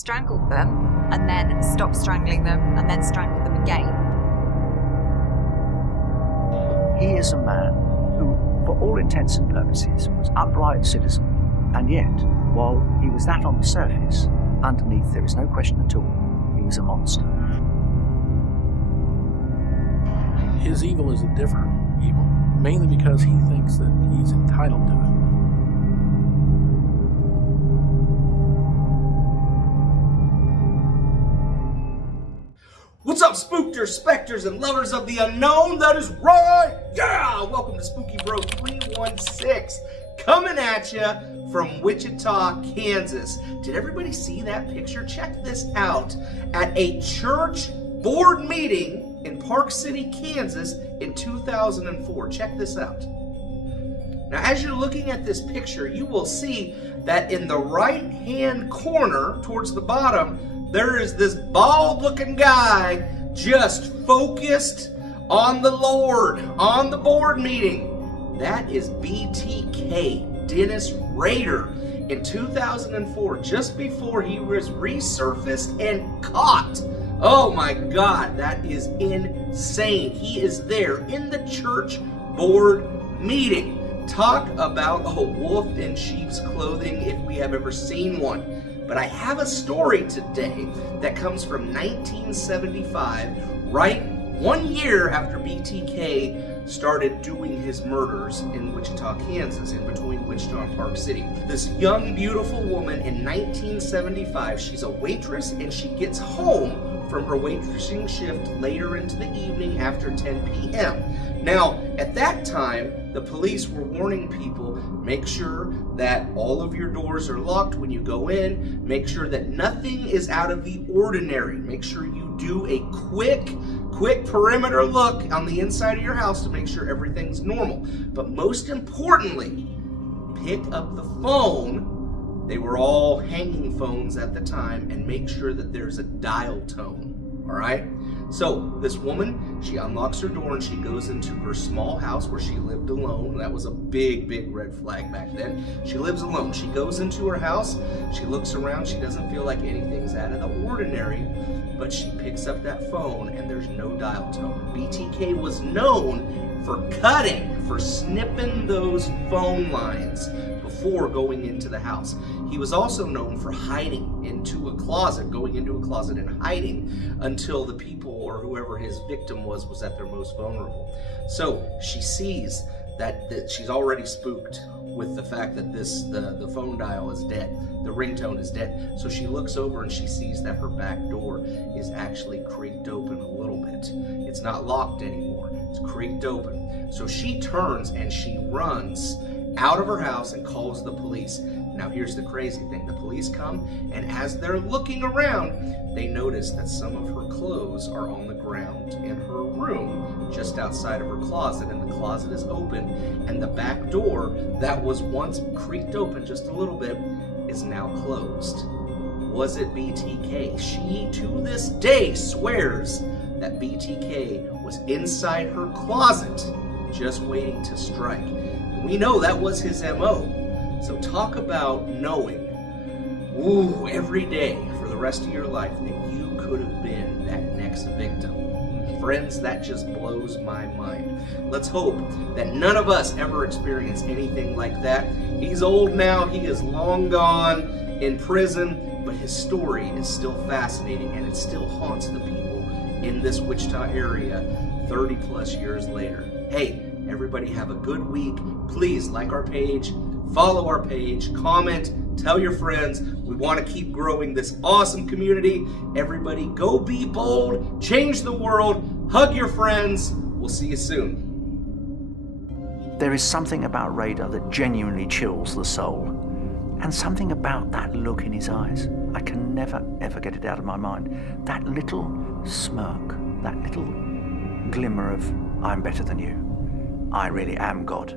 strangled them, and then stopped strangling them, and then strangled them again. He is a man who, for all intents and purposes, was upright citizen, and yet, while he was that on the surface, underneath there is no question at all, he was a monster. His evil is a different evil, mainly because he thinks that he's entitled to it. What's up, spookters, specters, and lovers of the unknown? That is right! Yeah! Welcome to Spooky Bro 316, coming at you from Wichita, Kansas. Did everybody see that picture? Check this out. At a church board meeting in Park City, Kansas in 2004. Check this out. Now, as you're looking at this picture, you will see that in the right-hand corner, towards the bottom, there is this bald-looking guy just focused on the Lord, on the board meeting. That is BTK, Dennis Rader, in 2004, just before he was resurfaced and caught. Oh my God, that is insane. He is there in the church board meeting. Talk about a wolf in sheep's clothing if we have ever seen one. But I have a story today that comes from 1975, right 1 year after BTK started doing his murders in Wichita, Kansas, in between Wichita and Park City. This young, beautiful woman in 1975, she's a waitress, and she gets home from her waitressing shift later into the evening after 10 p.m. Now, at that time, the police were warning people, make sure that all of your doors are locked when you go in, make sure that nothing is out of the ordinary, make sure you do a quick perimeter look on the inside of your house to make sure everything's normal. But most importantly, pick up the phone. They were all hanging phones at the time, and make sure that there's a dial tone, all right? So this woman, she unlocks her door and she goes into her small house where she lived alone. That was a big red flag back then. She lives alone. She goes into her house, she looks around, she doesn't feel like anything's out of the ordinary, but she picks up that phone and there's no dial tone. BTK was known for cutting, for snipping those phone lines before going into the house. He was also known for hiding into a closet, going into a closet and hiding until the people or whoever his victim was at their most vulnerable. So she sees that she's already spooked with the fact that the phone dial is dead, the ringtone is dead. So she looks over and she sees that her back door is actually creaked open a little bit. It's not locked anymore, it's creaked open. So she turns and she runs out of her house and calls the police. Now here's the crazy thing. The police come, and as they're looking around, they notice that some of her clothes are on the ground in her room, just outside of her closet, and the closet is open, and the back door that was once creaked open just a little bit is now closed. Was it BTK? She, to this day, swears that BTK was inside her closet, just waiting to strike. We know that was his MO. So talk about knowing, every day for the rest of your life that you could have been that next victim. Friends, that just blows my mind. Let's hope that none of us ever experience anything like that. He's old now, he is long gone in prison, but his story is still fascinating and it still haunts the people in this Wichita area 30 plus years later. Hey, everybody have a good week. Please like our page, follow our page, comment, tell your friends. We want to keep growing this awesome community. Everybody go be bold, change the world, hug your friends. We'll see you soon. There is something about Rader that genuinely chills the soul. And something about that look in his eyes. I can never, ever get it out of my mind. That little smirk, that little glimmer of, I'm better than you. I really am God.